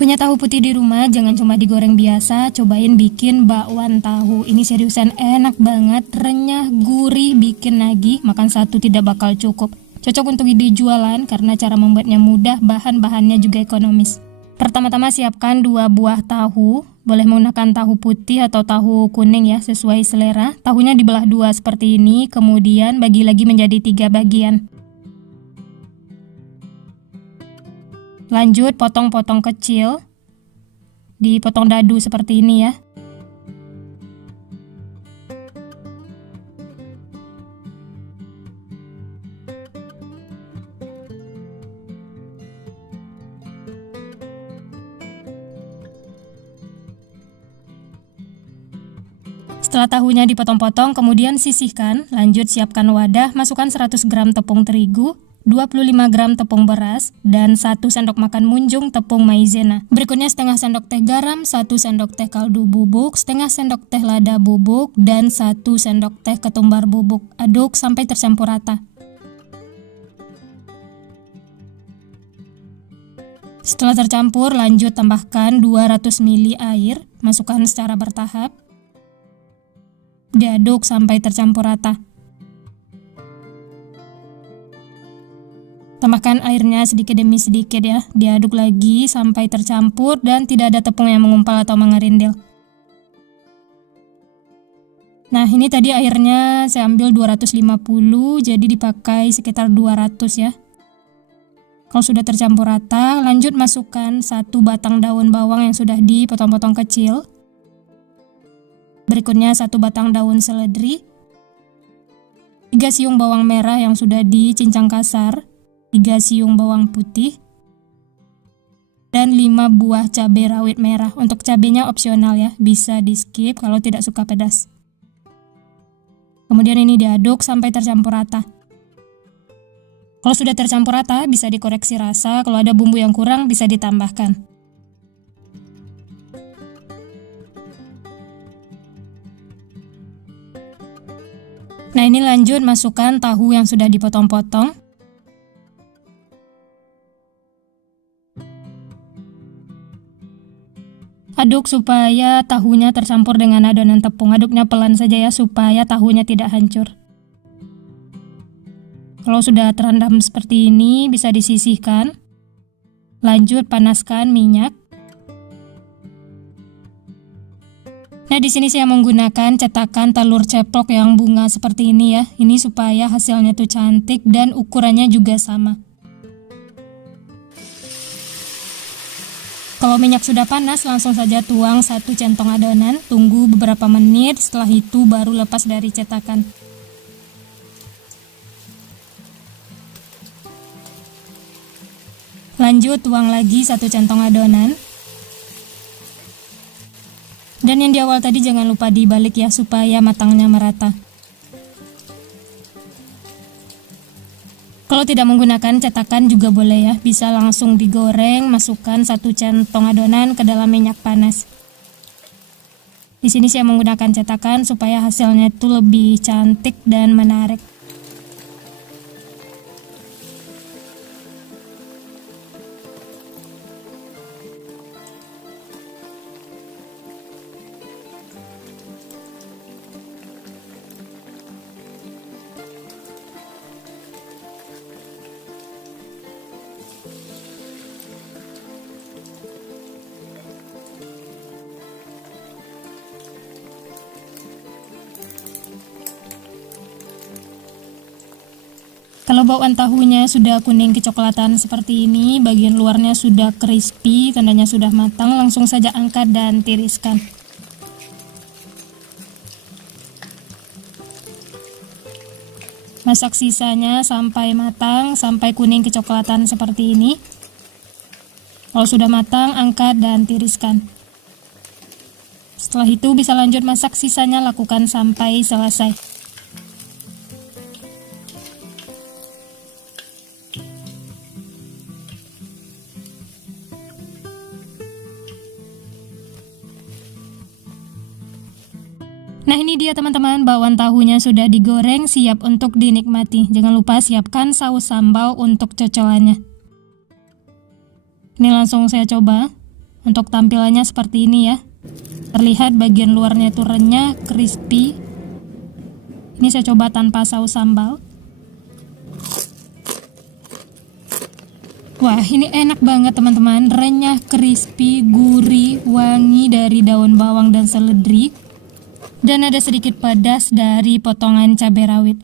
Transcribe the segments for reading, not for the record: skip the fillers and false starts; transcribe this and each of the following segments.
Punya tahu putih di rumah, jangan cuma digoreng biasa, cobain bikin bakwan tahu. Ini seriusan enak banget, renyah, gurih, bikin nagih, makan satu tidak bakal cukup. Cocok untuk ide jualan karena cara membuatnya mudah, bahan-bahannya juga ekonomis. Pertama-tama siapkan 2 buah tahu, boleh menggunakan tahu putih atau tahu kuning ya, sesuai selera. Tahunya dibelah 2 seperti ini, kemudian bagi lagi menjadi 3 bagian. Lanjut potong-potong kecil, dipotong dadu seperti ini ya. Setelah tahunya dipotong-potong, kemudian sisihkan. Lanjut siapkan wadah, masukkan 100 gram tepung terigu, 25 gram tepung beras, dan 1 sendok makan munjung tepung maizena. Berikutnya setengah sendok teh garam, 1 sendok teh kaldu bubuk, setengah sendok teh lada bubuk, dan 1 sendok teh ketumbar bubuk. Aduk sampai tercampur rata. Setelah tercampur, lanjut tambahkan 200 ml air, masukkan secara bertahap. Diaduk sampai tercampur rata. Tambahkan airnya sedikit demi sedikit ya, diaduk lagi sampai tercampur dan tidak ada tepung yang mengumpal atau mengerindil. Nah, ini tadi airnya saya ambil 250, jadi dipakai sekitar 200 ya. Kalau sudah tercampur rata, lanjut masukkan 1 batang daun bawang yang sudah dipotong-potong kecil. Berikutnya 1 batang daun seledri, 3 siung bawang merah yang sudah dicincang kasar, 3 siung bawang putih, dan 5 buah cabai rawit merah. Untuk cabainya opsional ya, bisa di skip kalau tidak suka pedas. Kemudian ini diaduk sampai tercampur rata. Kalau sudah tercampur rata, bisa dikoreksi rasa. Kalau ada bumbu yang kurang, bisa ditambahkan. Nah, ini lanjut masukkan tahu yang sudah dipotong-potong. Aduk supaya tahunya tercampur dengan adonan tepung. Aduknya pelan saja ya, supaya tahunya tidak hancur. Kalau sudah terendam seperti ini, bisa disisihkan. Lanjut panaskan minyak. Nah, di sini saya menggunakan cetakan telur ceplok yang bunga seperti ini ya. Ini supaya hasilnya tuh cantik dan ukurannya juga sama. Kalau minyak sudah panas, langsung saja tuang 1 centong adonan, tunggu beberapa menit, setelah itu baru lepas dari cetakan. Lanjut tuang lagi 1 centong adonan. Dan yang di awal tadi jangan lupa dibalik ya, supaya matangnya merata. Kalau tidak menggunakan cetakan juga boleh ya, bisa langsung digoreng, masukkan 1 centong adonan ke dalam minyak panas. Di sini saya menggunakan cetakan supaya hasilnya itu lebih cantik dan menarik. Kalau bakwan tahunya sudah kuning kecoklatan seperti ini, bagian luarnya sudah crispy, tandanya sudah matang, langsung saja angkat dan tiriskan. Masak sisanya sampai matang, sampai kuning kecoklatan seperti ini. Kalau sudah matang, angkat dan tiriskan. Setelah itu bisa lanjut masak sisanya, lakukan sampai selesai. Nah, ini dia teman-teman, bakwan tahunya sudah digoreng, siap untuk dinikmati. Jangan lupa siapkan saus sambal untuk cocolannya. Ini langsung saya coba. Untuk tampilannya seperti ini ya. Terlihat bagian luarnya itu renyah, crispy. Ini saya coba tanpa saus sambal. Wah, ini enak banget teman-teman. Renyah, crispy, gurih, wangi dari daun bawang dan seledri. Dan ada sedikit pedas dari potongan cabai rawit.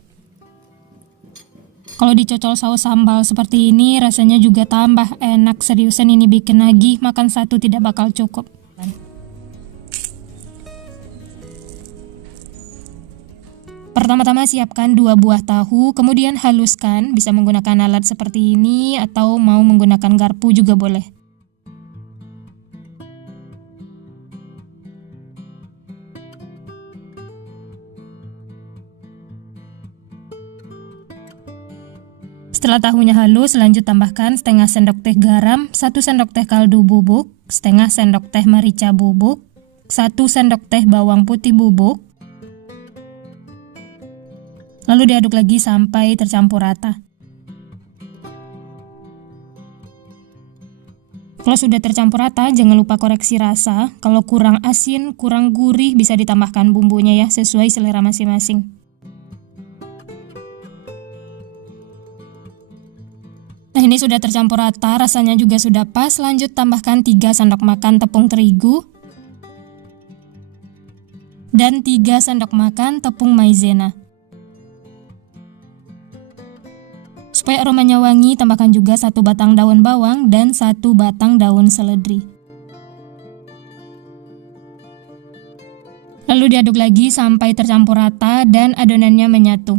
Kalau dicocol saus sambal seperti ini, rasanya juga tambah enak. Seriusan ini bikin nagih, makan satu tidak bakal cukup. Pertama-tama siapkan 2 buah tahu, kemudian haluskan. Bisa menggunakan alat seperti ini atau mau menggunakan garpu juga boleh. Setelah tahunya halus, lanjut tambahkan setengah sendok teh garam, 1 sendok teh kaldu bubuk, setengah sendok teh merica bubuk, 1 sendok teh bawang putih bubuk. Lalu diaduk lagi sampai tercampur rata. Kalau sudah tercampur rata, jangan lupa koreksi rasa. Kalau kurang asin, kurang gurih, bisa ditambahkan bumbunya ya, sesuai selera masing-masing. Nah, ini sudah tercampur rata, rasanya juga sudah pas. Lanjut tambahkan 3 sendok makan tepung terigu dan 3 sendok makan tepung maizena. Supaya aromanya wangi, tambahkan juga 1 batang daun bawang dan 1 batang daun seledri. Lalu diaduk lagi sampai tercampur rata dan adonannya menyatu.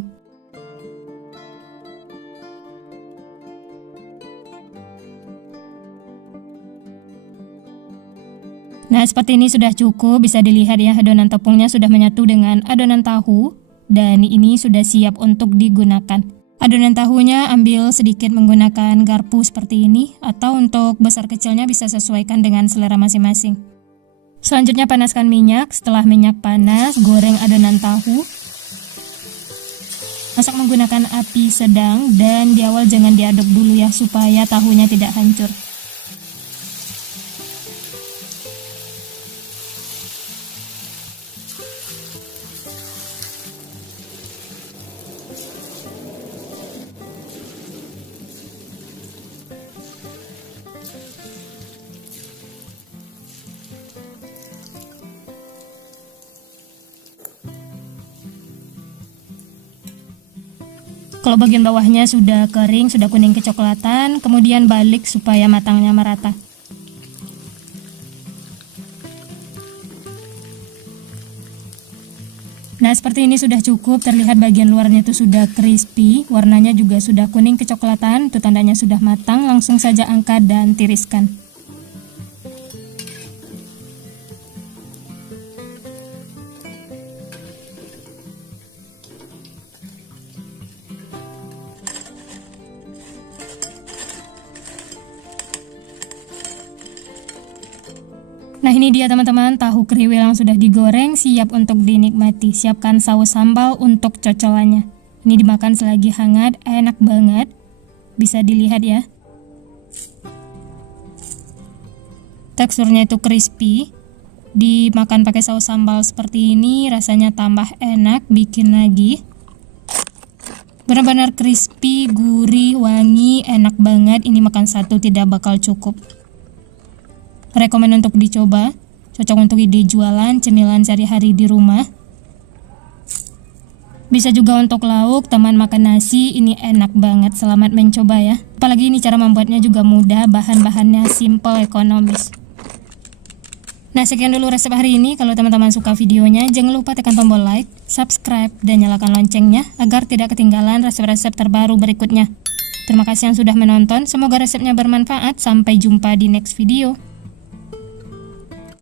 Nah, seperti ini sudah cukup. Bisa dilihat ya, adonan tepungnya sudah menyatu dengan adonan tahu. Dan ini sudah siap untuk digunakan. Adonan tahunya ambil sedikit menggunakan garpu seperti ini. Atau untuk besar kecilnya bisa sesuaikan dengan selera masing-masing. Selanjutnya panaskan minyak. Setelah minyak panas, goreng adonan tahu. Masak menggunakan api sedang. Dan di awal jangan diaduk dulu ya, supaya tahunya tidak hancur. Kalau bagian bawahnya sudah kering, sudah kuning kecoklatan, kemudian balik supaya matangnya merata. Nah, seperti ini sudah cukup. Terlihat bagian luarnya itu sudah crispy, warnanya juga sudah kuning kecoklatan, itu tandanya sudah matang. Langsung saja angkat dan tiriskan. Nah, ini dia teman-teman, tahu kriwil yang sudah digoreng, siap untuk dinikmati. Siapkan saus sambal untuk cocolannya. Ini dimakan selagi hangat, enak banget. Bisa dilihat ya. Teksturnya itu crispy. Dimakan pakai saus sambal seperti ini, rasanya tambah enak, bikin lagi. Benar-benar crispy, gurih, wangi, enak banget. Ini makan satu tidak bakal cukup. Rekomen untuk dicoba, cocok untuk ide jualan, cemilan sehari-hari di rumah. Bisa juga untuk lauk, teman makan nasi, ini enak banget, selamat mencoba ya. Apalagi ini cara membuatnya juga mudah, bahan-bahannya simple, ekonomis. Nah, sekian dulu resep hari ini. Kalau teman-teman suka videonya, jangan lupa tekan tombol like, subscribe, dan nyalakan loncengnya agar tidak ketinggalan resep-resep terbaru berikutnya. Terima kasih yang sudah menonton, semoga resepnya bermanfaat, sampai jumpa di next video.